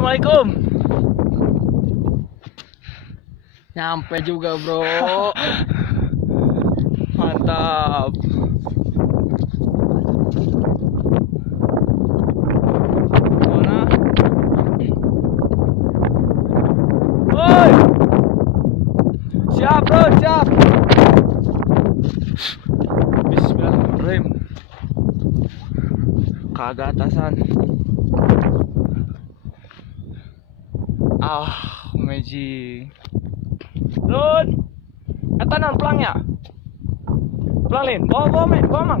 Assalamualaikum. Nyampe juga, bro. Mantap. Mana? Woi. Siap, bro, siap. Bismillahirrahmanirrahim. Kagak atasan. Magic. Lun, etanan pelangnya. Pelang Lin, bawa mang.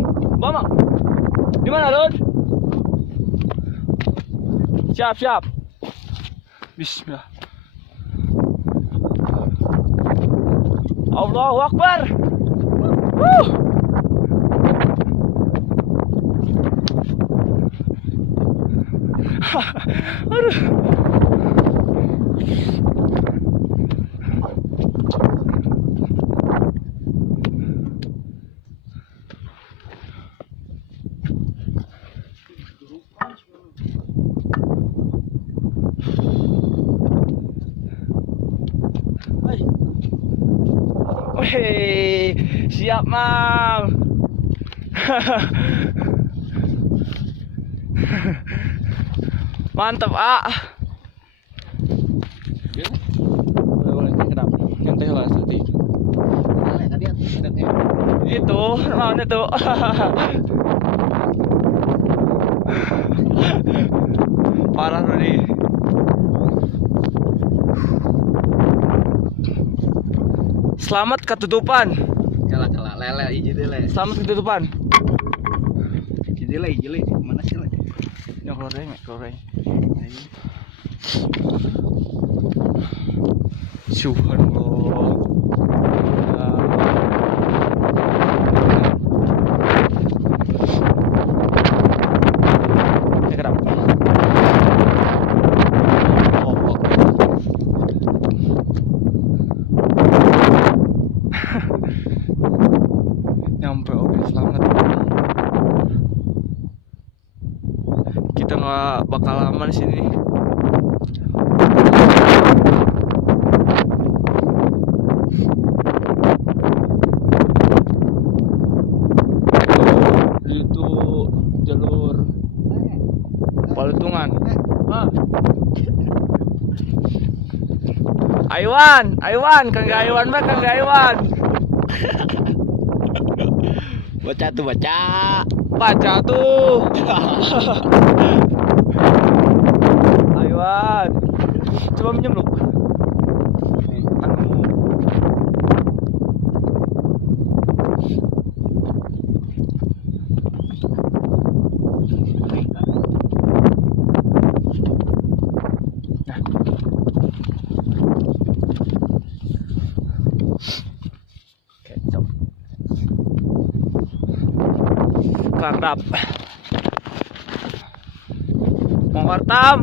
Di mana Lun? Siap. Bismillah. Allahu Akbar. Aduh. Wih, siap Mang. Mantap boleh kenapa? Yang teh lah tadi. Itu, mana tuh? Parah Rudi. Selamat ketutupan. Kala lele hiji teh le. Selamat ketutupan. Hiji le. Mana sih le? Yang goreng. Subhanallah. Nyampe, oke, selamat. Kita nggak bakal lama di sini. Itu jalur Palutungan. Aiwan, Kang Aiwan. Baca tuh. Aiwan. Coba minjem lu. Mantap. Mongkartam.